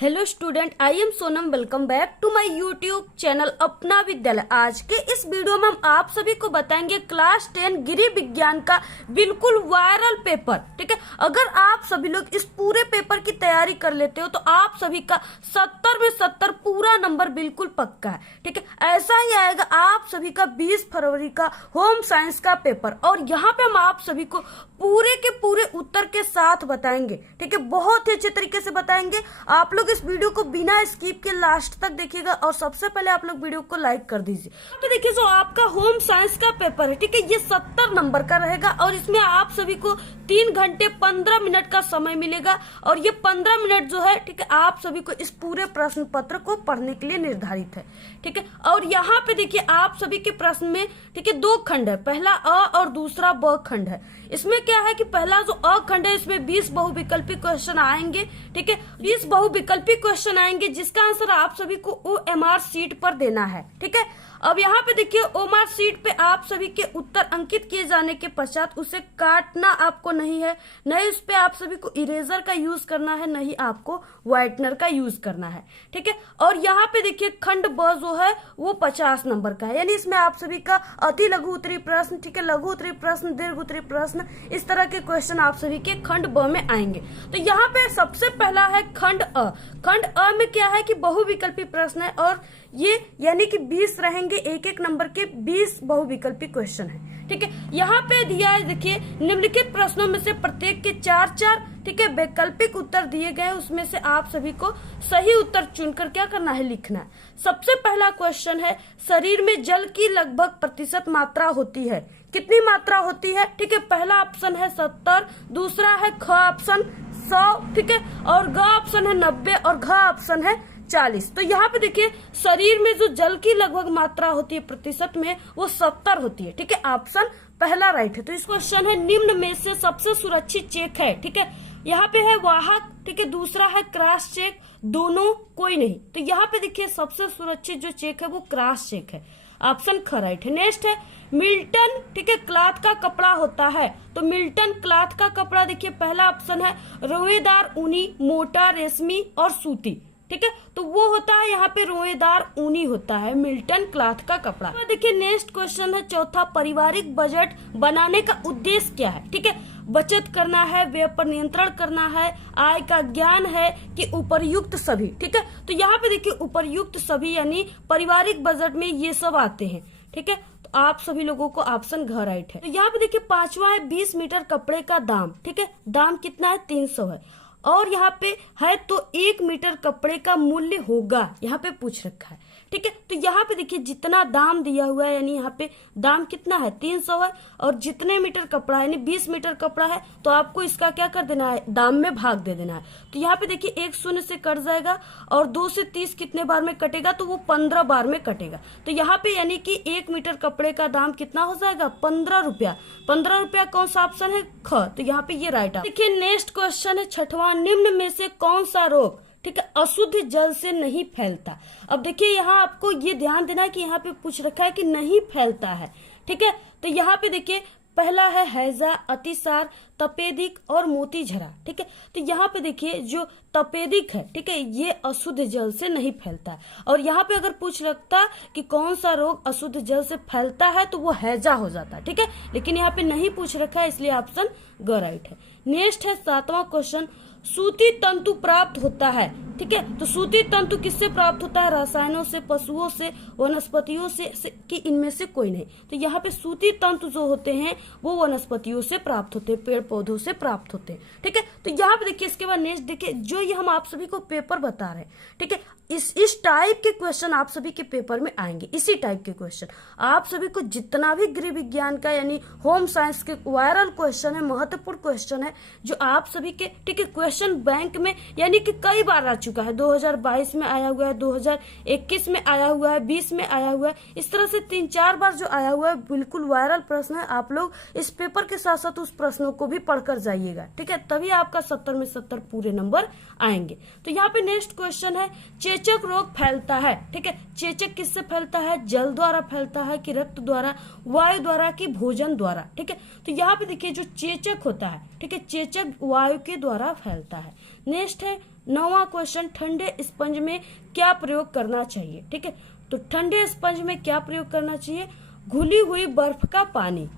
Hello student, I am Sonam. Welcome back to my YouTube channel Apna Vidyalaya. आज के इस video में हम आप सभी को बताएंगे क्लास 10 गृह विज्ञान का बिल्कुल वायरल पेपर। ठीक है, अगर आप सभी लोग इस पूरे पेपर की तैयारी कर लेते हो तो आप सभी का 70 में 70 पूरा नंबर बिल्कुल पक्का है। ठीक है, ऐसा ही आएगा आप सभी का 20 फरवरी का होम साइंस का पेपर, और यहाँ पे हम आप सभी को पूरे के पूरे उत्तर के साथ बताएंगे। ठीक है, बहुत ही अच्छे तरीके से बताएंगे। आप लोग इस वीडियो को बिना स्किप के लास्ट तक देखिएगा, और सबसे पहले आप लोग वीडियो को लाइक कर दीजिए। तो देखिए, जो आपका होम साइंस का पेपर है, ठीक है, ये 70 नंबर का रहेगा, और इसमें आप सभी को 3 घंटे 15 मिनट का समय मिलेगा, और ये 15 मिनट जो है, ठीक है, आप सभी को इस पूरे प्रश्न पत्र को पढ़ने के लिए निर्धारित है। ठीक है, और यहाँ पे देखिए आप सभी के प्रश्न में, ठीक है, 2 खंड है, पहला अ और दूसरा ब खंड है। इसमें क्या है कि पहला जो अ खंड है, इसमें 20 बहुविकल्पी क्वेश्चन आएंगे। ठीक है, 20 बहुविकल्पी क्वेश्चन आएंगे जिसका आंसर आप सभी को OMR शीट पर देना है। ठीक है, अब यहाँ पे देखिए OMR शीट पे आप सभी के उत्तर अंकित किए जाने के पश्चात उसे काटना आपको नहीं है, नहीं उस पे आप सभी को इरेजर का यूज करना है, नहीं आपको व्हाइटनर का यूज करना है। ठीक है, और यहाँ पे देखिए खंड ब जो है वो 50 नंबर का है, यानी इसमें आप सभी का अति लघु उत्तरी प्रश्न, ठीक है, लघु उत्तरी प्रश्न, दीर्घ उत्तरी प्रश्न, इस तरह के क्वेश्चन आप सभी के खंड ब में आएंगे। तो यहाँ पे सबसे पहला है खंड अ। खंड अ में क्या है कि बहुविकल्पी प्रश्न है, और ये यानी कि 20 रहेंगे, एक एक नंबर के 20 बहुविकल्पी क्वेश्चन है। ठीक है, यहाँ पे दिया है, देखिए निम्नलिखित प्रश्नों में से प्रत्येक के 4-4, ठीक है, वैकल्पिक उत्तर दिए गए, उसमें से आप सभी को सही उत्तर चुनकर क्या करना है, लिखना है। सबसे पहला क्वेश्चन है, शरीर में जल की लगभग प्रतिशत मात्रा होती है, कितनी मात्रा होती है? ठीक है, पहला ऑप्शन है 70, दूसरा है ख ऑप्शन 100, ठीक है, और ग ऑप्शन है 90, और घ ऑप्शन है 40। तो यहाँ पे देखिए शरीर में जो जल की लगभग मात्रा होती है प्रतिशत में, वो 70 होती है। ठीक है, ऑप्शन पहला राइट है। तो इस क्वेश्चन है निम्न में से सबसे सुरक्षित चेक है। ठीक है, यहाँ पे है वाहक, ठीक है, दूसरा है क्रॉस चेक, दोनों कोई नहीं। तो यहाँ पे देखिए सबसे सुरक्षित जो चेक है वो क्रॉस चेक है, ऑप्शन ख राइट है। नेक्स्ट है मिल्टन, ठीक है, क्लॉथ का कपड़ा होता है। तो मिल्टन क्लॉथ का कपड़ा देखिए पहला ऑप्शन है रोएदार, ऊनी, मोटा, रेशमी और सूती। ठीक है, तो वो होता है यहाँ पे रोएदार ऊनी होता है मिल्टन क्लॉथ का कपड़ा। तो देखिए नेक्स्ट क्वेश्चन है चौथा, पारिवारिक बजट बनाने का उद्देश्य क्या है? ठीक है, बचत करना है, व्यय पर नियंत्रण करना है, आय का ज्ञान है, कि उपर्युक्त सभी। ठीक है, तो यहाँ पे देखिए उपर्युक्त सभी यानी पारिवारिक बजट में ये सब आते हैं। ठीक है, तो आप सभी लोगों को ऑप्शन घ राइट है। तो यहाँ पे देखिए पांचवा है 20 मीटर कपड़े का दाम। ठीक है, दाम कितना है? 300 है, और यहाँ पे है तो 1 मीटर कपड़े का मूल्य होगा, यहाँ पे पूछ रखा है। ठीक है, तो यहाँ पे देखिए जितना दाम दिया हुआ है, यानी यहाँ पे दाम कितना है? 300 है, और जितने मीटर कपड़ा है यानी 20 मीटर कपड़ा है, तो आपको इसका क्या कर देना है? दाम में भाग दे देना है। तो यहाँ पे देखिए 1 शून्य से कट जाएगा, और 2 से 30 कितने बार में कटेगा? तो वो 15 बार में कटेगा। तो यहाँ पे यानी कि 1 मीटर कपड़े का दाम कितना हो जाएगा? 15 रुपया। 15 रुपया कौन सा ऑप्शन है? ख। तो यहाँ पे ये राइट है। देखिए नेक्स्ट क्वेश्चन है छठवां, निम्न में से कौन सा रोग, ठीक है, अशुद्ध जल से नहीं फैलता? अब देखिए यहाँ आपको ये ध्यान देना है कि यहाँ पे पूछ रखा है कि नहीं फैलता है। ठीक है, तो यहाँ पे देखिए पहला है हैजा, अतिसार, तपेदिक और मोतीझरा। ठीक है, तो यहाँ पे देखिए जो तपेदिक है, ठीक है, ये अशुद्ध जल से नहीं फैलता है, और यहाँ पे अगर पूछ रखता कि कौन सा रोग अशुद्ध जल से फैलता है तो वो हैजा हो जाता है। ठीक है, लेकिन यहाँ पे नहीं पूछ रखा है, इसलिए ऑप्शन ग राइट है। नेक्स्ट है सातवां क्वेश्चन, सूती तंतु प्राप्त होता है। ठीक है, तो सूती तंतु किससे प्राप्त होता है? रसायनों से, पशुओं से, वनस्पतियों से कि इनमें से कोई नहीं। तो यहाँ पे सूती तंतु जो होते हैं वो वनस्पतियों से प्राप्त होते हैं, पेड़ पौधों से प्राप्त होते हैं। ठीक है, तो यहाँ पे देखिए इसके बाद नेक्स्ट देखिए, जो ये हम आप सभी को पेपर बता रहे हैं, ठीक है, इस टाइप के क्वेश्चन आप सभी के पेपर में आएंगे। इसी टाइप के क्वेश्चन आप सभी को जितना भी गृह विज्ञान का यानी होम साइंस के वायरल क्वेश्चन है, महत्वपूर्ण क्वेश्चन है, जो आप सभी के, ठीक है, क्वेश्चन बैंक में यानी कि कई बार आ चुका है। 2022 में आया हुआ है, 2021 में आया हुआ है, 20 में आया हुआ है, इस तरह से 3-4 बार जो आया हुआ है, बिल्कुल वायरल प्रश्न है। आप लोग इस पेपर के साथ साथ उस प्रश्नों को भी पढ़कर जाइएगा। ठीक है, तभी आपका 70 में 70 पूरे नंबर आएंगे। तो यहाँ पे नेक्स्ट क्वेश्चन है चेचक रोग फैलता है। ठीक है, चेचक किससे फैलता है? जल द्वारा फैलता है, कि रक्त द्वारा, वायु द्वारा, कि भोजन द्वारा? ठीक है, तो यहाँ पे देखिए जो चेचक होता है, ठीक है, चेचक वायु के द्वारा फैलता है। नेक्स्ट है 9वां क्वेश्चन, ठंडे स्पंज में क्या प्रयोग करना चाहिए। ठीक है, तो ठंडे स्पंज में क्या प्रयोग करना चाहिए, घुली हुई बर्फ का पानी,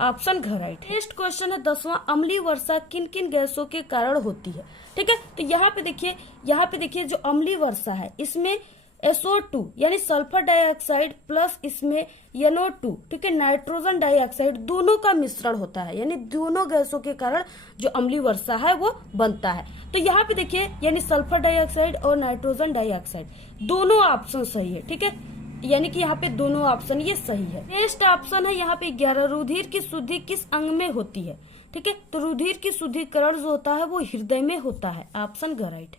ऑप्शन घ राइट। नेक्स्ट क्वेश्चन है 10वां, अम्लीय वर्षा किन किन गैसों के कारण होती है। ठीक है, तो यहाँ पे देखिए जो अम्लीय वर्षा है इसमें SO2 यानी सल्फर डाइऑक्साइड प्लस इसमें NO2, ठीक है, नाइट्रोजन डाइऑक्साइड, दोनों का मिश्रण होता है, यानी दोनों गैसों के कारण जो अम्लीय वर्षा है वो बनता है। तो यहाँ पे देखिए यानी सल्फर डाइऑक्साइड और नाइट्रोजन डाइऑक्साइड दोनों ऑप्शन सही है। ठीक है, यानी कि यहाँ पे दोनों ऑप्शन ये सही है। नेक्स्ट ऑप्शन है यहाँ पे 11, रुधिर की शुद्धि किस अंग में होती है। ठीक है, तो रुधिर की शुद्धिकरण जो होता है वो हृदय में होता है, ऑप्शन ग राइट।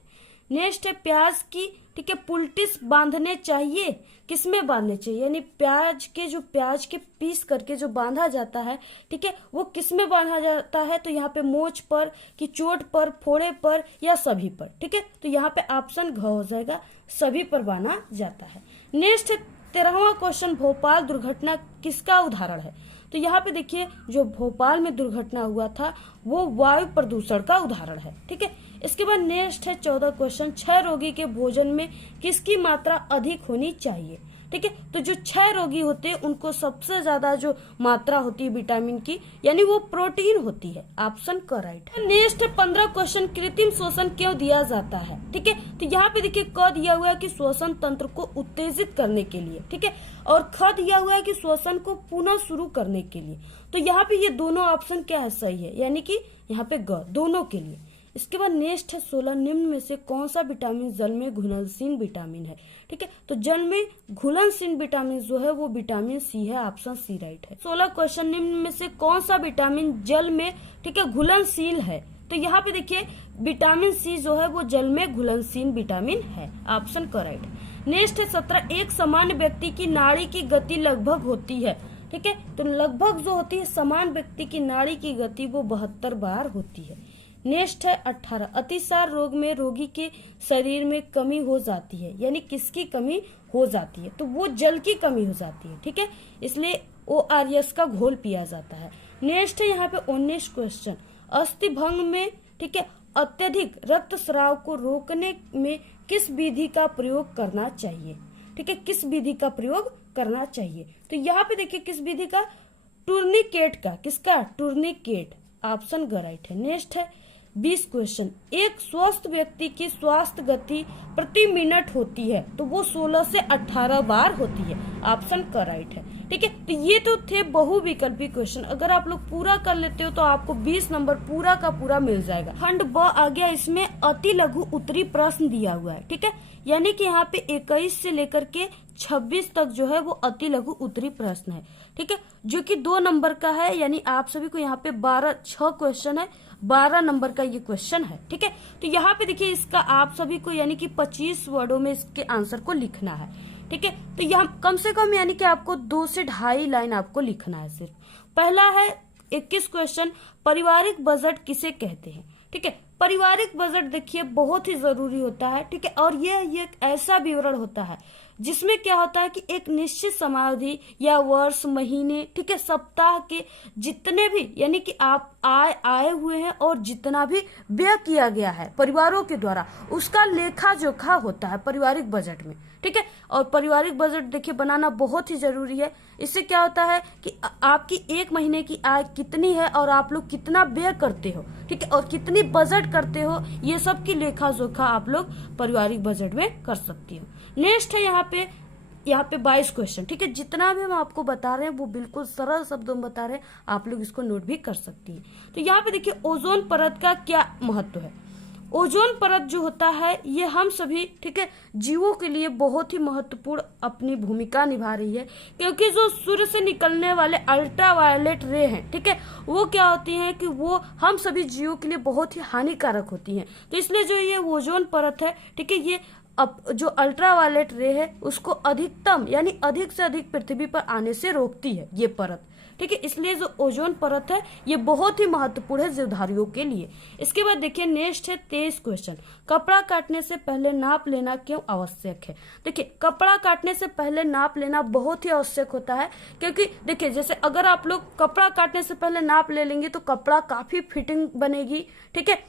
नेक्स्ट है प्याज की, ठीक है, पुलटिस बांधने चाहिए, किसमें बांधने चाहिए, यानी प्याज के पीस करके जो बांधा जाता है, ठीक है, वो किसमें बांधा जाता है, तो यहाँ पे मोच पर कि चोट पर, फोड़े पर या सभी पर। ठीक है, तो यहाँ पे ऑप्शन घ हो जाएगा, सभी पर बांधा जाता है। नेक्स्ट है 13वां क्वेश्चन, भोपाल दुर्घटना किसका उदाहरण है। तो यहाँ पे देखिए जो भोपाल में दुर्घटना हुआ था वो वायु प्रदूषण का उदाहरण है। ठीक है, इसके बाद नेक्स्ट है 14 क्वेश्चन, 6 रोगी के भोजन में किसकी मात्रा अधिक होनी चाहिए। ठीक है, तो जो 6 रोगी होते हैं उनको सबसे ज्यादा जो मात्रा होती है विटामिन की, यानी वो प्रोटीन होती है, ऑप्शन करेक्ट है। नेक्स्ट है 15 क्वेश्चन, कृत्रिम श्वसन क्यों दिया जाता है। ठीक है, तो यहाँ पे देखिए क दिया हुआ है कि श्वसन तंत्र को उत्तेजित करने के लिए, ठीक है, और ख दिया हुआ है कि श्वसन को पुनः शुरू करने के लिए। तो यहाँ पे ये दोनों ऑप्शन क्या है, सही है, यानी कि यहाँ पे ग दोनों के लिए। इसके बाद नेक्स्ट है 16, निम्न में से कौन सा विटामिन जल में घुलनशील विटामिन है। ठीक है, तो जल में घुलनशील विटामिन जो है वो विटामिन सी है, ऑप्शन सी राइट है। 16 क्वेश्चन, निम्न में से कौन सा विटामिन जल में, ठीक है, घुलनशील है। तो यहाँ पे देखिए विटामिन सी जो है वो जल में घुलनशील विटामिन है, ऑप्शन करेक्ट। नेक्स्ट है 17, एक सामान्य व्यक्ति की नाड़ी की गति लगभग होती है। ठीक है, तो लगभग जो होती है समान व्यक्ति की नाड़ी की गति वो 72 बार होती है। नेक्स्ट है 18, अतिसार रोग में रोगी के शरीर में कमी हो जाती है, यानी किसकी कमी हो जाती है, तो वो जल की कमी हो जाती है। ठीक है, इसलिए ORS का घोल पिया जाता है। नेक्स्ट है यहाँ पे 19 क्वेश्चन, अस्थि भंग में, ठीक है, अत्यधिक रक्तस्राव को रोकने में किस विधि का प्रयोग करना चाहिए। ठीक है, किस विधि का प्रयोग करना चाहिए, तो यहाँ पे देखिए किस विधि का, टूर्निकेट का, किसका, टूर्निकेट, ऑप्शन ग राइट है। नेक्स्ट है 20 क्वेश्चन, एक स्वस्थ व्यक्ति की स्वास्थ्य गति प्रति मिनट होती है, तो वो 16 से 18 बार होती है, ऑप्शन करेक्ट है। ठीक है, तो ये तो थे बहुविकल्पी क्वेश्चन, अगर आप लोग पूरा कर लेते हो तो आपको 20 नंबर पूरा का पूरा मिल जाएगा। खंड ब आ गया, इसमें अति लघु उत्तरी प्रश्न दिया हुआ है। ठीक है, यानी कि यहाँ पे 21 से लेकर के 26 तक जो है वो अति लघु उत्तरी प्रश्न है। ठीक है, जो कि 2 नंबर का है, यानी आप सभी को यहाँ पे 6 क्वेश्चन है, 12 नंबर का ये क्वेश्चन है। ठीक है, तो यहाँ पे देखिए इसका आप सभी को यानी कि 25 वर्डों में इसके आंसर को लिखना है। ठीक है, तो यहाँ कम से कम यानी कि आपको 2 से 2.5 लाइन आपको लिखना है सिर्फ। पहला है 21 क्वेश्चन, पारिवारिक बजट किसे कहते हैं। ठीक है, पारिवारिक बजट देखिए बहुत ही जरूरी होता है। ठीक है, और ये एक ऐसा विवरण होता है जिसमें क्या होता है कि एक निश्चित समावधि या वर्ष, महीने, ठीक है, सप्ताह के जितने भी यानी कि आप आए हुए हैं और जितना भी व्यय किया गया है परिवारों के द्वारा, उसका लेखा जोखा होता है पारिवारिक बजट में। ठीक है, और पारिवारिक बजट देखिए बनाना बहुत ही जरूरी है। इससे क्या होता है कि आपकी 1 महीने की आय कितनी है और आप लोग कितना व्यय करते हो, ठीक है, और कितनी बजट करते हो, ये सब की लेखा जोखा आप लोग पारिवारिक बजट में कर सकती हो। नेक्स्ट है यहाँ पे 22 क्वेश्चन। ठीक है, जितना भी हम आपको बता रहे हैं वो बिल्कुल सरल शब्दों में बता रहे हैं, आप लोग इसको नोट भी कर सकती हैं। तो यहाँ पे देखिए ओजोन परत का क्या महत्व है। ओजोन परत जो होता है ये हम सभी, ठीक है, जीवों के लिए बहुत ही महत्वपूर्ण अपनी भूमिका निभा रही है, क्योंकि जो सूर्य से निकलने वाले अल्ट्रावायलेट रे हैं, ठीक है, वो क्या होती हैं कि वो हम सभी जीवों के लिए बहुत ही हानिकारक होती हैं। तो इसलिए जो ये ओजोन परत है, ठीक है, ये अब जो अल्ट्रावायलेट रे है उसको अधिकतम यानी अधिक से अधिक पृथ्वी पर आने से रोकती है ये परत। ठीक है, इसलिए जो ओजोन परत है ये बहुत ही महत्वपूर्ण है जीवधारियों के लिए। इसके बाद देखिए नेक्स्ट है 23 क्वेश्चन, कपड़ा काटने से पहले नाप लेना क्यों आवश्यक है। देखिए कपड़ा काटने से पहले नाप लेना बहुत ही आवश्यक होता है, क्योंकि देखिए जैसे अगर आप लोग कपड़ा काटने से पहले नाप ले लेंगे तो कपड़ा काफी फिटिंग बनेगी। ठीक है,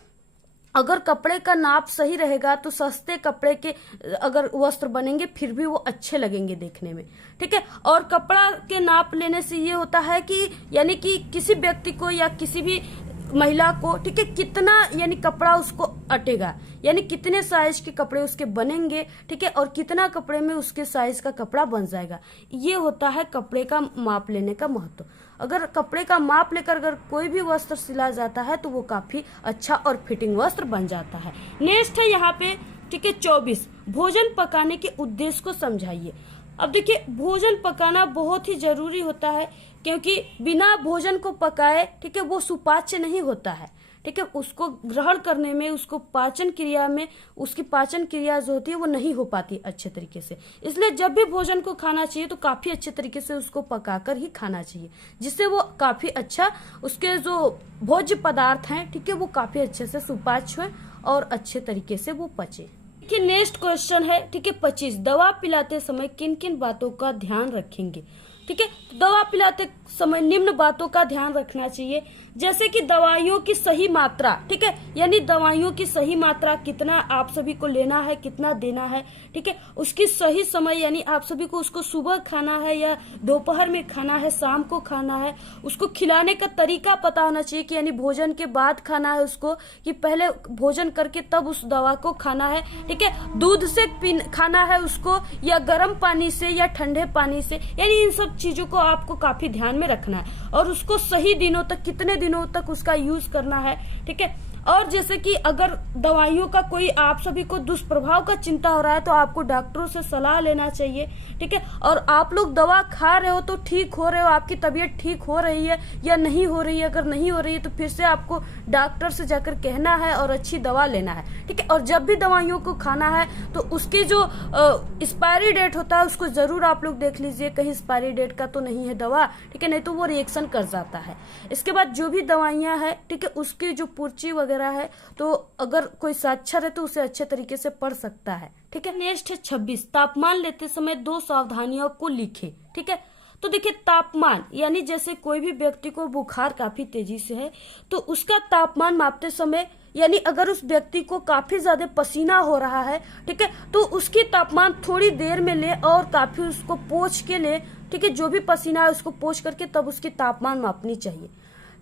अगर कपड़े का नाप सही रहेगा तो सस्ते कपड़े के अगर वस्त्र बनेंगे फिर भी वो अच्छे लगेंगे देखने में, ठीक है। और कपड़ा के नाप लेने से ये होता है कि यानी कि किसी व्यक्ति को या किसी भी महिला को, ठीक है, कितना यानी कपड़ा उसको अटेगा, यानी कितने साइज के कपड़े उसके बनेंगे, ठीक है, और कितना कपड़े में उसके साइज का कपड़ा बन जाएगा। ये होता है कपड़े का माप लेने का महत्व। अगर कपड़े का माप लेकर अगर कोई भी वस्त्र सिला जाता है तो वो काफी अच्छा और फिटिंग वस्त्र बन जाता है। नेक्स्ट है यहाँ पे, ठीक है, 24 भोजन पकाने के उद्देश्य को समझाइए। अब देखिए, भोजन पकाना बहुत ही जरूरी होता है, क्योंकि बिना भोजन को पकाए, ठीक है, वो सुपाच्य नहीं होता है, ठीक है, उसको ग्रहण करने में, उसको पाचन क्रिया में, उसकी पाचन क्रिया जो होती है वो नहीं हो पाती अच्छे तरीके से। इसलिए जब भी भोजन को खाना चाहिए तो काफी अच्छे तरीके से उसको पकाकर ही खाना चाहिए, जिससे वो काफी अच्छा, उसके जो भोज्य पदार्थ हैं, ठीक है, वो काफी अच्छे से सुपाच्य हो और अच्छे तरीके से वो पचे। कि नेक्स्ट क्वेश्चन है, ठीक है, 25 दवा पिलाते समय किन किन बातों का ध्यान रखेंगे। ठीक है, दवा पिलाते समय निम्न बातों का ध्यान रखना चाहिए, जैसे कि दवाइयों की सही मात्रा, ठीक है, यानी दवाइयों की सही मात्रा कितना आप सभी को लेना है, कितना देना है, ठीक है, उसकी सही समय, यानी आप सभी को उसको सुबह खाना है या दोपहर में खाना है, शाम को खाना है, उसको खिलाने का तरीका पता होना चाहिए कि यानी भोजन के बाद खाना है उसको, कि पहले भोजन करके तब उस दवा को खाना है, ठीक है, दूध से खाना है उसको या गर्म पानी से या ठंडे पानी से, यानी इन सब चीजों को आपको काफी ध्यान में रखना है। और उसको सही दिनों तक, कितने दिनों तक उसका यूज करना है, ठीक है। और जैसे कि अगर दवाइयों का कोई आप सभी को दुष्प्रभाव का चिंता हो रहा है तो आपको डॉक्टरों से सलाह लेना चाहिए, ठीक है। और आप लोग दवा खा रहे हो तो ठीक हो रहे हो, आपकी तबीयत ठीक हो रही है या नहीं हो रही है, अगर नहीं हो रही है तो फिर से आपको डॉक्टर से जाकर कहना है और अच्छी दवा लेना है, ठीक है। और जब भी दवाइयों को खाना है तो उसकी जो एक्सपायरी डेट होता है उसको जरूर आप लोग देख लीजिए, कहीं एक्सपायरी डेट का तो नहीं है दवा, ठीक है, नहीं तो वो रिएक्शन कर जाता है। इसके बाद जो भी दवाइयां है, ठीक है, उसकी जो पर्ची वगैरह है तो अगर कोई साक्षर है तो उसे अच्छे तरीके से पढ़ सकता है, ठीक है। नेक्स्ट है 26 तापमान लेते समय 2 सावधानियों को लिखे, ठीक है। तो देखिए, तापमान यानी जैसे कोई भी व्यक्ति को बुखार काफी तेजी से है तो उसका तापमान मापते समय, यानी अगर उस व्यक्ति को काफी ज्यादा पसीना हो रहा है, ठीक है, तो उसकी तापमान थोड़ी देर में ले और काफी उसको पोंछ के ले, ठीक है, जो भी पसीना है उसको पोंछ करके तब उसकी तापमान मापनी चाहिए,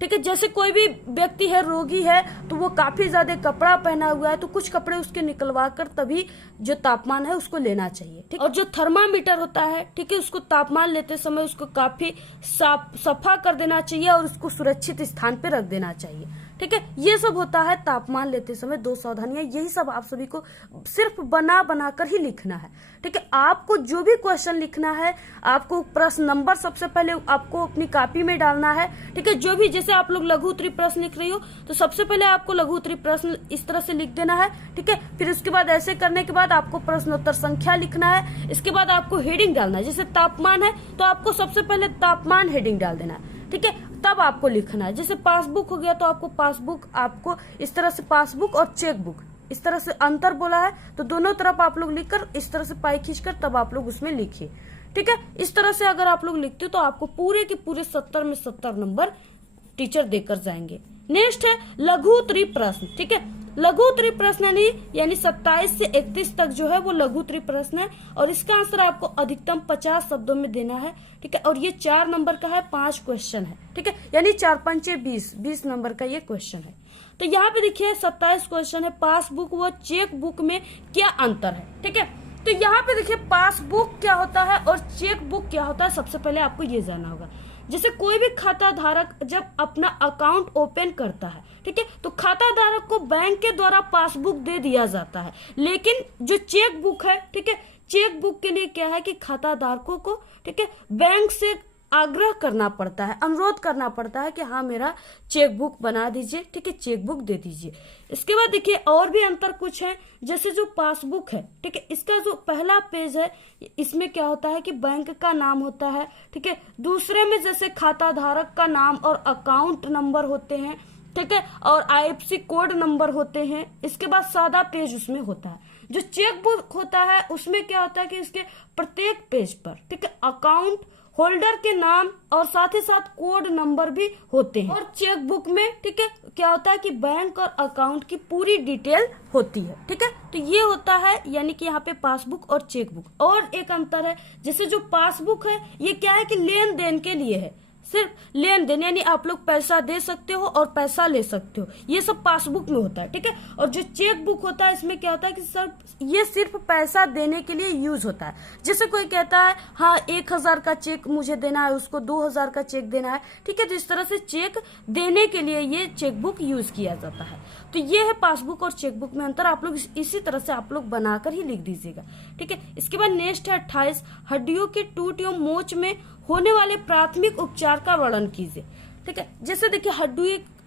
ठीक है। जैसे कोई भी व्यक्ति है, रोगी है, तो वो काफी ज्यादा कपड़ा पहना हुआ है तो कुछ कपड़े उसके निकलवा कर तभी जो तापमान है उसको लेना चाहिए, ठीक। और जो थर्मामीटर होता है, ठीक है, उसको तापमान लेते समय उसको काफी सफा कर देना चाहिए और उसको सुरक्षित स्थान पे रख देना चाहिए, ठीक है। ये सब होता है तापमान लेते समय 2 सावधानियां, यही सब आप सभी को सिर्फ बना कर ही लिखना है, ठीक है। आपको जो भी क्वेश्चन लिखना है, आपको प्रश्न नंबर सबसे पहले आपको अपनी कॉपी में डालना है, ठीक है। जो भी, जैसे आप लोग लघु उत्तरीय प्रश्न लिख रही हो तो सबसे पहले आपको लघु उत्तरीय प्रश्न इस तरह से लिख देना है, ठीक है। फिर उसके बाद ऐसे करने के बाद आपको प्रश्नोत्तर संख्या लिखना है, इसके बाद आपको हेडिंग डालना है। जैसे तापमान है तो आपको सबसे पहले तापमान हेडिंग डाल देना है, ठीक है, तब आपको लिखना है। जैसे पासबुक हो गया तो आपको पासबुक, आपको इस तरह से पासबुक और चेकबुक इस तरह से अंतर बोला है तो दोनों तरफ आप लोग लिखकर इस तरह से पाई खींचकर तब आप लोग उसमें लिखिए, ठीक है। इस तरह से अगर आप लोग लिखते हो तो आपको पूरे के पूरे 70 में 70 नंबर टीचर देकर जाएंगे। नेक्स्ट है लघु उत्तरीय प्रश्न, ठीक है। लघु उत्तरीय प्रश्न यानी 27 से 31 तक जो है वो लघु उत्तरीय प्रश्न है और इसका आंसर आपको अधिकतम 50 शब्दों में देना है, ठीक है। और ये 4 नंबर का है, 5 क्वेश्चन है, ठीक है, यानी 4 पंचे 20 नंबर का ये क्वेश्चन है। तो यहाँ पे देखिए 27 क्वेश्चन है, पासबुक व चेक बुक में क्या अंतर है, ठीक है। तो यहाँ पे देखिए पासबुक क्या होता है और चेक बुक क्या होता है, सबसे पहले आपको ये जानना होगा। जैसे कोई भी खाता धारक जब अपना अकाउंट ओपन करता है, ठीक है, तो खाता धारक को बैंक के द्वारा पासबुक दे दिया जाता है, लेकिन जो चेक बुक है, ठीक है, चेक बुक के लिए क्या है कि खाता धारकों को, ठीक है, बैंक से आग्रह करना पड़ता है, अनुरोध करना पड़ता है कि हाँ मेरा चेक बुक बना दीजिए, ठीक है, चेक बुक दे दीजिए। इसके बाद देखिए और भी अंतर कुछ है, जैसे जो पासबुक है, ठीक है, इसका जो पहला पेज है इसमें क्या होता है कि बैंक का नाम होता है, ठीक है। दूसरे में जैसे खाता धारक का नाम और अकाउंट नंबर होते हैं, ठीक है, और IFSC कोड नंबर होते हैं। इसके बाद सादा पेज उसमें होता है। जो चेक बुक होता है उसमें क्या होता है कि इसके प्रत्येक पेज पर, ठीक है, अकाउंट होल्डर के नाम और साथ ही साथ कोड नंबर भी होते हैं। और चेकबुक में ठीक है क्या होता है कि बैंक और अकाउंट की पूरी डिटेल होती है। ठीक है, तो ये होता है यानी कि यहाँ पे पासबुक और चेकबुक। और एक अंतर है, जैसे जो पासबुक है ये क्या है कि लेन देन के लिए है, सिर्फ लेन देन, यानी आप लोग पैसा दे सकते हो और पैसा ले सकते हो, ये सब पासबुक में होता है। ठीक है, और जो चेक बुक होता है इसमें क्या होता है कि सर ये सिर्फ पैसा देने के लिए यूज होता है। जैसे कोई कहता है हाँ 1000 का चेक मुझे देना है, उसको 2000 का चेक देना है। ठीक है, तो इस तरह से चेक देने के लिए ये चेक बुक यूज किया जाता है। तो ये है पासबुक और चेकबुक में अंतर। आप लोग इसी तरह से आप लोग बनाकर ही लिख दीजिएगा। ठीक है, इसके बाद नेक्स्ट है 28, हड्डियों के टूट एवं मोच में होने वाले प्राथमिक उपचार का वर्णन कीजिए। ठीक है, जैसे देखिए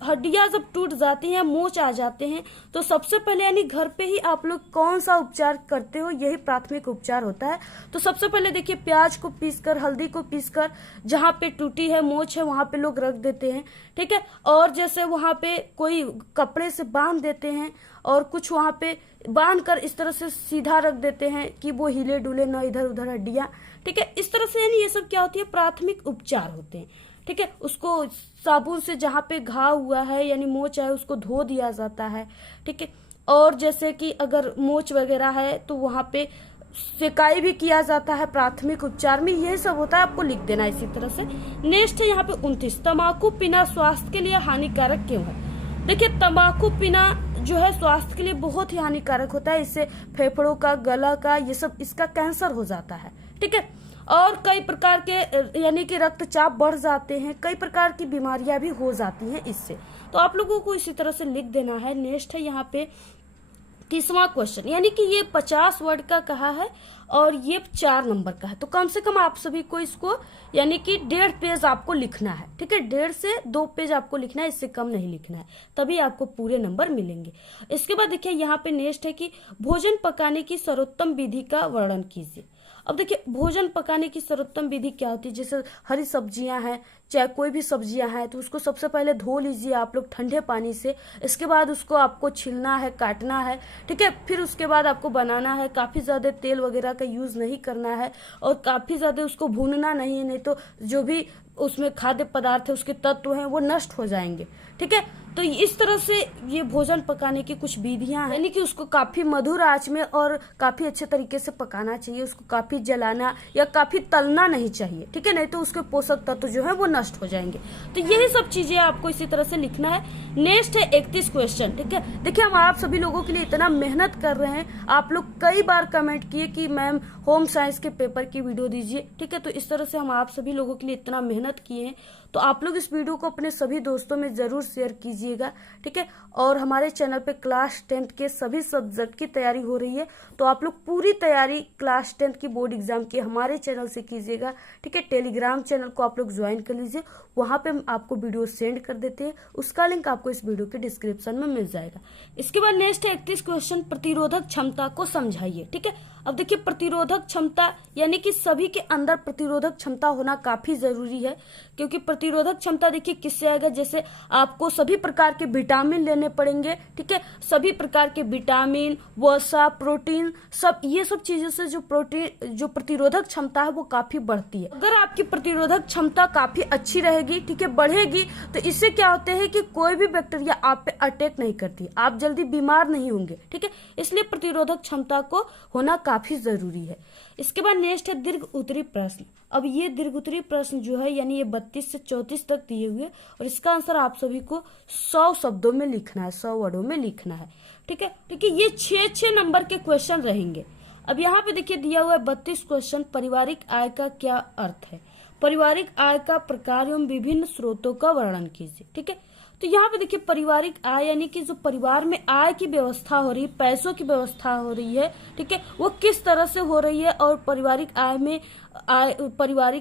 हड्डियां जब टूट जाती हैं, मोच आ जाते हैं, तो सबसे पहले यानी घर पे ही आप लोग कौन सा उपचार करते हो, यही प्राथमिक उपचार होता है। तो सबसे पहले देखिए प्याज को पीसकर, हल्दी को पीसकर जहाँ पे टूटी है, मोच है, वहां पे लोग रख देते हैं। ठीक है, और जैसे वहां पे कोई कपड़े से बांध देते हैं और कुछ वहां पे बांध कर इस तरह से सीधा रख देते हैं कि वो हिले डुले न इधर उधर हड्डियां। ठीक है, इस तरह से यानी ये सब क्या होती है, प्राथमिक उपचार होते हैं। ठीक है, उसको साबुन से जहाँ पे घाव हुआ है यानी मोच है उसको धो दिया जाता है। ठीक है, और जैसे कि अगर मोच वगैरह है तो वहां पे सिकाई भी किया जाता है प्राथमिक उपचार में। यही सब होता है, आपको लिख देना इसी तरह से। नेक्स्ट है यहाँ पे 29, तंबाकू पीना स्वास्थ्य के लिए हानिकारक क्यों है। देखिए तंबाकू पीना जो है स्वास्थ्य के लिए बहुत ही हानिकारक होता है। इससे फेफड़ों का, गला का, ये सब इसका कैंसर हो जाता है। ठीक है, और कई प्रकार के यानी कि रक्तचाप बढ़ जाते हैं, कई प्रकार की बीमारियां भी हो जाती हैं इससे। तो आप लोगों को इसी तरह से लिख देना है। नेक्स्ट है यहाँ पे 30वां क्वेश्चन, यानी कि ये 50 वर्ड का कहा है और ये 4 नंबर का है। तो कम से कम आप सभी को इसको यानी कि 1.5 पेज आपको लिखना है। ठीक है, 1.5 से 2 पेज आपको लिखना है, इससे कम नहीं लिखना है, तभी आपको पूरे नंबर मिलेंगे। इसके बाद देखिए यहाँ पे नेक्स्ट है कि भोजन पकाने की सर्वोत्तम विधि का वर्णन कीजिए। अब देखिए भोजन पकाने की सर्वोत्तम विधि क्या होती है, जैसे हरी सब्जियां हैं, चाहे कोई भी सब्जियां हैं, तो उसको सबसे पहले धो लीजिए आप लोग ठंडे पानी से। इसके बाद उसको आपको छिलना है, काटना है। ठीक है, फिर उसके बाद आपको बनाना है। काफी ज्यादा तेल वगैरह का यूज नहीं करना है और काफी ज्यादा उसको भूनना नहीं है, नहीं तो जो भी उसमें खाद्य पदार्थ है उसके तत्व हैं वो नष्ट हो जाएंगे। ठीक है, तो इस तरह से ये भोजन पकाने की कुछ विधियां हैं, यानी कि उसको काफी मधुर आंच में और काफी अच्छे तरीके से पकाना चाहिए। उसको काफी जलाना या काफी तलना नहीं चाहिए। ठीक है, नहीं तो उसके पोषक तत्व जो है वो नष्ट हो जाएंगे। तो यही सब चीजें आपको इसी तरह से लिखना है। नेक्स्ट है 31 क्वेश्चन। ठीक है, देखिए हम आप सभी लोगों के लिए इतना मेहनत कर रहे हैं, आप लोग कई बार कमेंट किए कि मैम होम साइंस के पेपर की वीडियो दीजिए। ठीक है, तो इस तरह से हम आप सभी लोगों के लिए इतना मेहनत किए हैं, तो आप लोग इस वीडियो को अपने सभी दोस्तों में जरूर शेयर कीजिएगा। ठीक है, और हमारे चैनल पे क्लास 10 के सभी सब्जेक्ट की तैयारी हो रही है, तो आप लोग पूरी तैयारी क्लास 10 की बोर्ड एग्जाम की हमारे चैनल से कीजिएगा। ठीक है, टेलीग्राम चैनल को आप लोग ज्वाइन कर लीजिए, वहां पे हम आपको वीडियो सेंड कर देते हैं, उसका लिंक आपको इस वीडियो के डिस्क्रिप्शन में मिल जाएगा। इसके बाद नेक्स्ट है 31 क्वेश्चन, प्रतिरोधक क्षमता को समझाइए। ठीक है, अब देखिए प्रतिरोधक क्षमता यानी कि सभी के अंदर प्रतिरोधक क्षमता होना काफी जरूरी है, क्योंकि प्रतिरोधक क्षमता देखिए किससे आएगा, जैसे आपको सभी प्रकार के विटामिन लेने पड़ेंगे। ठीक है, सभी प्रकार के विटामिन, वसा, प्रोटीन, सब ये सब चीजों से जो प्रतिरोधक क्षमता है वो काफी बढ़ती है। अगर आपकी प्रतिरोधक क्षमता काफी अच्छी रहेगी, ठीक है, बढ़ेगी, तो इससे क्या होते हैं कि कोई भी बैक्टीरिया आप पे अटैक नहीं करती, आप जल्दी बीमार नहीं होंगे। ठीक है, इसलिए प्रतिरोधक क्षमता को होना काफी जरूरी है। इसके बाद नेक्स्ट है दीर्घ उत्तरी प्रश्न। अब ये दीर्घ उत्तरी प्रश्न जो है यानी ये 32 से 34 तक दिए हुए, और इसका आंसर आप सभी को 100 शब्दों में लिखना है, 100 वर्डों में लिखना है। ठीक है, देखिए ये 6 नंबर के क्वेश्चन रहेंगे। अब यहाँ पे देखिए दिया हुआ है 32 क्वेश्चन, पारिवारिक आय का क्या अर्थ है, पारिवारिक आय का प्रकार एवं विभिन्न स्रोतों का वर्णन कीजिए। ठीक है, तो यहाँ पे देखिए पारिवारिक आय यानी कि जो परिवार में आय की व्यवस्था हो रही है, पैसों की व्यवस्था हो रही है, ठीक है, वो किस तरह से हो रही है, और पारिवारिक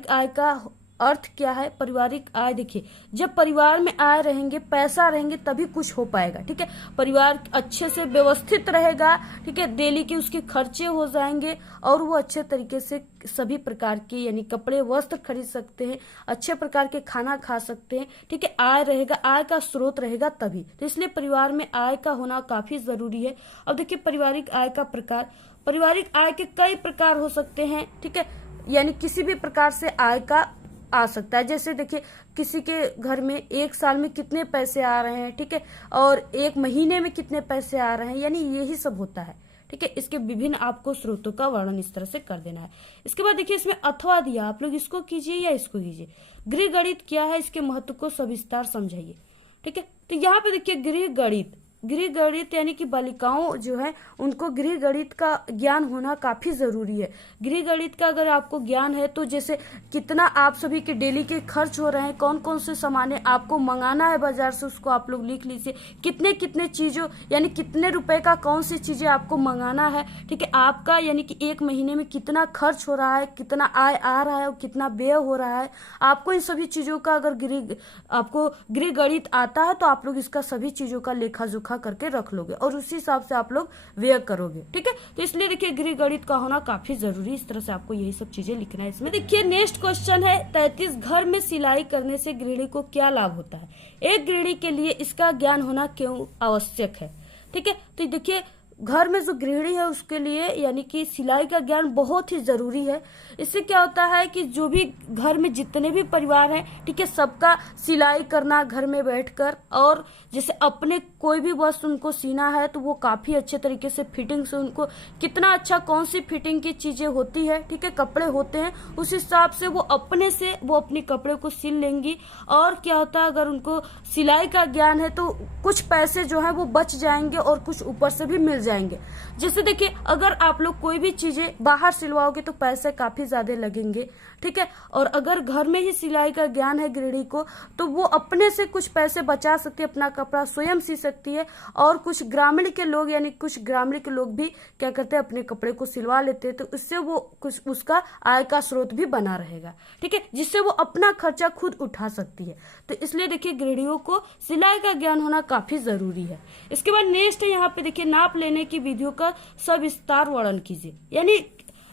आय का अर्थ क्या है। पारिवारिक आय देखिए, जब परिवार में आय रहेंगे, पैसा रहेंगे, तभी कुछ हो पाएगा। ठीक है, परिवार अच्छे से व्यवस्थित रहेगा, ठीक है, डेली के उसके खर्चे हो जाएंगे और वो अच्छे तरीके से सभी प्रकार के यानी कपड़े वस्त्र खरीद सकते हैं, अच्छे प्रकार के खाना खा सकते हैं। ठीक है, आय रहेगा, आय का स्रोत रहेगा तभी, तो इसलिए परिवार में आय का होना काफी जरूरी है। अब देखिए पारिवारिक आय का प्रकार, पारिवारिक आय के कई प्रकार हो सकते हैं। ठीक है, यानी किसी भी प्रकार से आय का आ सकता है। जैसे देखिए किसी के घर में एक साल में कितने पैसे आ रहे हैं, ठीक है, और एक महीने में कितने पैसे आ रहे हैं, यानी यही सब होता है, ठीक है। इसके विभिन्न आपको स्रोतों का वर्णन इस तरह से कर देना है। इसके बाद देखिए इसमें अथवा दिया, आप लोग इसको कीजिए या इसको कीजिए। गृह गणित क्या है, इसके महत्व को सविस्तार समझाइए, ठीक है। तो यहाँ पे देखिए गृह गणित यानी कि बालिकाओं जो है उनको गृह गणित का ज्ञान होना काफी जरूरी है। गृह गणित का अगर आपको ज्ञान है तो जैसे कितना आप सभी के डेली के खर्च हो रहे हैं, कौन कौन से सामान आपको मंगाना है बाजार से, उसको आप लोग लिख लीजिए। कितने कितने चीजों यानी कितने रुपए का कौन सी चीजें आपको मंगाना है, ठीक है। आपका यानी कि एक महीने में कितना खर्च हो रहा है, कितना आय आ रहा है और कितना व्यय हो रहा है, आपको इन सभी चीजों का अगर आपको गृह गणित आता है तो आप लोग इसका सभी चीजों का लेखा जोखा करके रख लोगे और उसी हिसाब से आप लोग व्यय करोगे, ठीक है। तो इसलिए देखिए गृह गणित का होना काफी जरूरी, इस तरह से आपको यही सब चीजें लिखना है इसमें। देखिए नेक्स्ट क्वेश्चन है 33 घर में सिलाई करने से गृहिणी को क्या लाभ होता है। एक गृहिणी के लिए इसका ज्ञान होना क्यों आवश्यक है, ठीक है। तो देखिए घर में जो गृहिणी है उसके लिए यानी कि सिलाई का ज्ञान बहुत ही जरूरी है। इससे क्या होता है कि जो भी घर में जितने भी परिवार हैं, ठीक है, सबका सिलाई करना घर में बैठकर, और जैसे अपने कोई भी वस्त्र उनको सीना है तो वो काफी अच्छे तरीके से फिटिंग से उनको कितना अच्छा कौन सी फिटिंग की चीजें होती है, ठीक है, कपड़े होते हैं, उस हिसाब से वो अपने से वो अपने कपड़े को सिल लेंगी। और क्या होता है अगर उनको सिलाई का ज्ञान है तो कुछ पैसे जो है वो बच जाएंगे और कुछ ऊपर से भी मिल जाएंगे। जैसे देखिए अगर आप लोग कोई भी चीजें बाहर सिलवाओगे तो पैसे काफी ज्यादा लगेंगे, ठीक है, और अगर घर में ही सिलाई का ज्ञान है गृहिणी को तो वो अपने से कुछ पैसे बचा सकती है, अपना कपड़ा स्वयं सी सकती है। और कुछ ग्रामीण के लोग यानी कुछ ग्रामीण के लोग भी क्या करते हैं अपने कपड़े को सिलवा लेते हैं, तो इससे वो कुछ उसका आय का स्रोत भी बना रहेगा, ठीक है, जिससे वो अपना खर्चा खुद उठा सकती है। तो इसलिए देखिए गृहिणियों को सिलाई का ज्ञान होना काफी जरूरी है। इसके बाद नेक्स्ट है यहाँ पे देखिए नाप लेने की विधियों का सविस्तार वर्णन कीजिए। यानी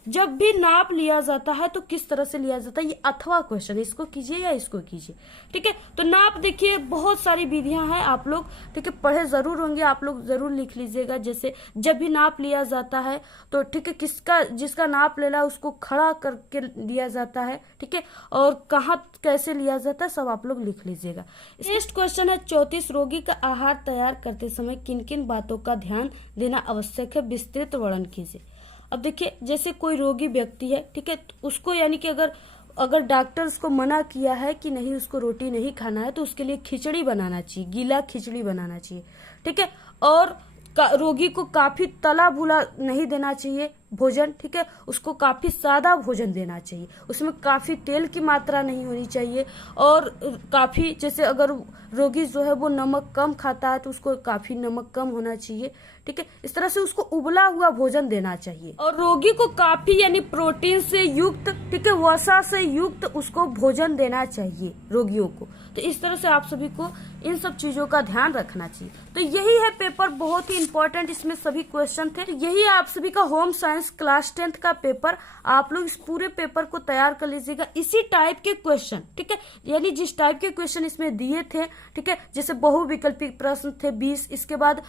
जब भी नाप लिया जाता है तो किस तरह से लिया जाता है, ये अथवा क्वेश्चन, इसको कीजिए या इसको कीजिए, ठीक है। तो नाप देखिए बहुत सारी विधियां हैं, आप लोग ठीक है पढ़े जरूर होंगे, आप लोग जरूर लिख लीजिएगा। जैसे जब भी नाप लिया जाता है तो ठीक है किसका जिसका नाप लेना उसको खड़ा करके लिया जाता है, ठीक है, और कहाँ कैसे लिया जाता है सब आप लोग लिख लीजिएगा। नेक्स्ट क्वेश्चन है 34 रोगी का आहार तैयार करते समय किन किन बातों का ध्यान देना आवश्यक है, विस्तृत वर्णन कीजिए। अब देखिए जैसे कोई रोगी व्यक्ति है, ठीक है, तो उसको यानी कि अगर डॉक्टर उसको मना किया है कि नहीं उसको रोटी नहीं खाना है तो उसके लिए खिचड़ी बनाना चाहिए, गीला खिचड़ी बनाना चाहिए, ठीक है। और रोगी को काफी तला भुना नहीं देना चाहिए भोजन, ठीक है, उसको काफी सादा भोजन देना चाहिए, उसमें काफी तेल की मात्रा नहीं होनी चाहिए। और काफी जैसे अगर रोगी जो है वो नमक कम खाता है तो उसको काफी नमक कम होना चाहिए, ठीक है, इस तरह से उसको उबला हुआ भोजन देना चाहिए। और रोगी को काफी यानी प्रोटीन से युक्त, ठीक है, वसा से युक्त उसको भोजन देना चाहिए रोगियों को। तो इस तरह से आप सभी को इन सब चीजों का ध्यान रखना चाहिए। तो यही है पेपर, बहुत ही इंपॉर्टेंट इसमें सभी क्वेश्चन थे। यही आप सभी का होम साइंस क्लास 10th का पेपर। आप लोग इस पूरे पेपर को तैयार कर लीजिएगा, इसी टाइप के क्वेश्चन, ठीक है, यानी जिस टाइप के क्वेश्चन इसमें दिए थे, ठीक है, जैसे बहुविकल्पी प्रश्न थे 20, इसके बाद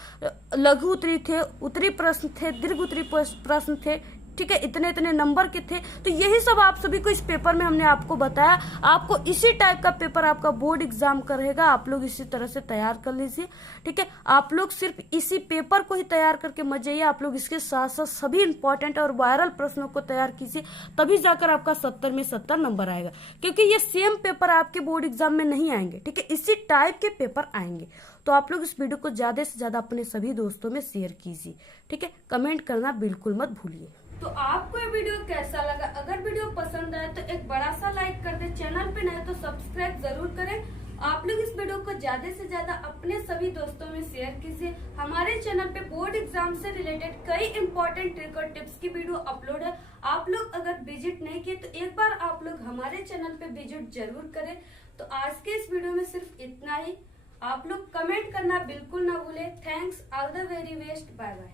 लघु उत्तरी थे, उत्तरी प्रश्न थे, दीर्घ उत्तरी प्रश्न थे, ठीक है, इतने इतने नंबर के थे। तो यही सब आप सभी को इस पेपर में हमने आपको बताया। आपको इसी टाइप का पेपर आपका बोर्ड एग्जाम का रहेगा, आप लोग इसी तरह से तैयार कर लीजिए, ठीक है। आप लोग सिर्फ इसी पेपर को ही तैयार करके मत जाइए, आप लोग इसके साथ साथ सभी इंपॉर्टेंट और वायरल प्रश्नों को तैयार कीजिए, तभी जाकर आपका 70 में 70 नंबर आएगा। क्योंकि ये सेम पेपर आपके बोर्ड एग्जाम में नहीं आएंगे, ठीक है, इसी टाइप के पेपर आएंगे। तो आप लोग इस वीडियो को ज्यादा से ज्यादा अपने सभी दोस्तों में शेयर कीजिए, ठीक है, कमेंट करना बिल्कुल मत भूलिए। तो आपको ये वीडियो कैसा लगा? अगर वीडियो पसंद आए तो एक बड़ा सा लाइक कर दे, चैनल पे नए तो सब्सक्राइब जरूर करें। आप लोग इस वीडियो को ज्यादा से ज्यादा अपने सभी दोस्तों में शेयर कीजिए। हमारे चैनल पे बोर्ड एग्जाम से रिलेटेड कई इंपॉर्टेंट ट्रिक और टिप्स की वीडियो अपलोड है। आप लोग अगर विजिट नहीं किए तो एक बार आप लोग हमारे चैनल पे विजिट जरूर करें। तो आज के इस वीडियो में सिर्फ इतना ही। आप लोग कमेंट करना बिल्कुल ना भूले। Thanks, all the very best, bye bye.